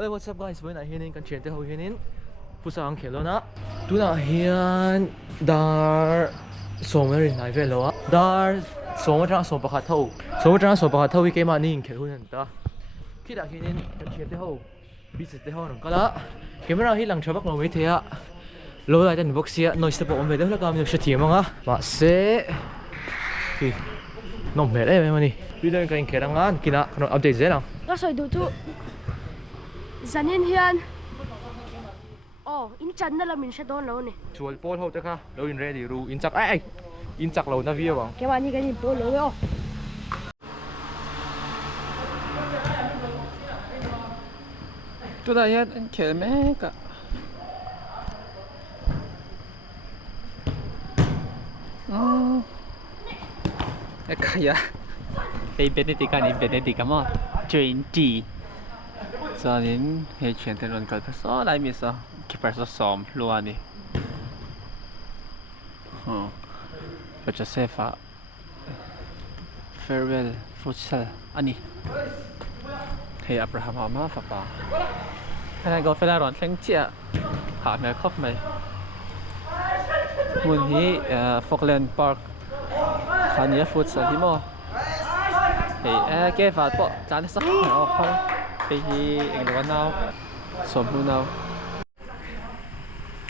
Hey, what's up guys? When I hear in kan chen te ho hian futsal ang khelo na tuna hian dar somer in nai velo a dar somer tang som pakhat tho hi ke ma ning khel hun ta khida hian kan chen te ho business te ho nang kala camera hi lang thabak no me thea lo lai tan box sia noise te po me de la kam no shati manga ma se hi nom me le me mani video kan kerangan kina kan update zelaก็สวยดูทุจันเฮียนอ๋ออินจันนั่นเรามินเชดอนแล้วเนี่ยชวนโป้เท่าเจ้าค่ะเราอินเรดีรู้อินจักอินจักเราหน้าวิวบ้างแกวันนี้กันยินโป้เลยอ๋อตัวได้ยันเขียนแม่กะไอ้ขยะไอ้เบนเนติกันไอ้เบนเนติกันมั้ง20ตอนนี้เฮเชียนเทนวันก็เป็นซ้อได้มีซ้อคิดไปซ้อมล้วนนี่เป็นจะเซฟอะ Farewell Footsall อันนี้เฮียอับราฮัมมาฝากป่าให้นายก็เวลาร้อนเล่งเจี๊ยหาแม่ครบไหมมุนที่ฟอกแลนด์พาร์คคันนี้ฟุตซอลที่มั้งเฮ้ยแกฝากป่ะจานที่สักเอาเข้าไปที่เองวันnàoสมบูรณ์nào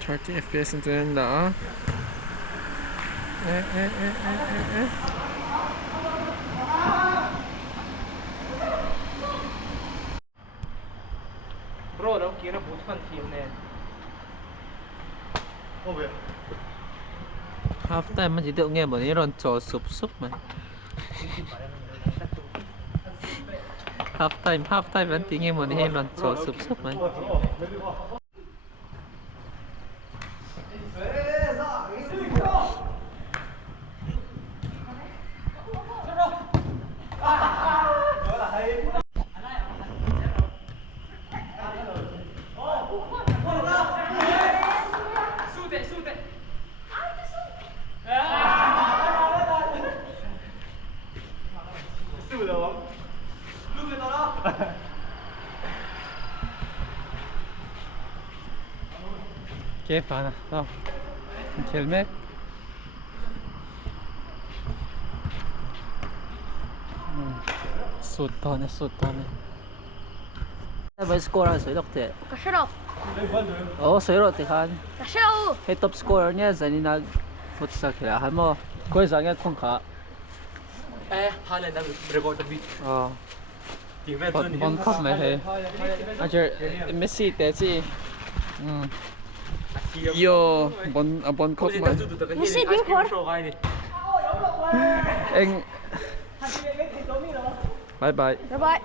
30 fps จริงๆนะโรดเราเกี่ยวกับบุตรฟันทีมเนี่ยโอ้เว้ย half time มันจะเดือดเงี้ยแบบนี้ร้อนโจสุบๆไหมhalf time มันตีเงี้ยแบบนี้ร้อนโจสุบๆไหมكيف أنا؟ طب كلمةสุดตอนนี้ไปสกอร์สวยดอกเตะก็ใช่หรอโอ้สวยรถติคันก็ใช่หรอให้ท็อปสกอร์เนี่ยจะนี่นักฟุตซอลเหรอฮัมโม่คุยสังเกตคงขาฮาเลนด์เรคคอร์ดบิดอ๋อบอลคัพไหมเฮ้ยอาจจะเมสซี่เตะสิโย่บอลคัพไหมไม่ใช่บิงคอร์เอ็งบายบ๊ายบาย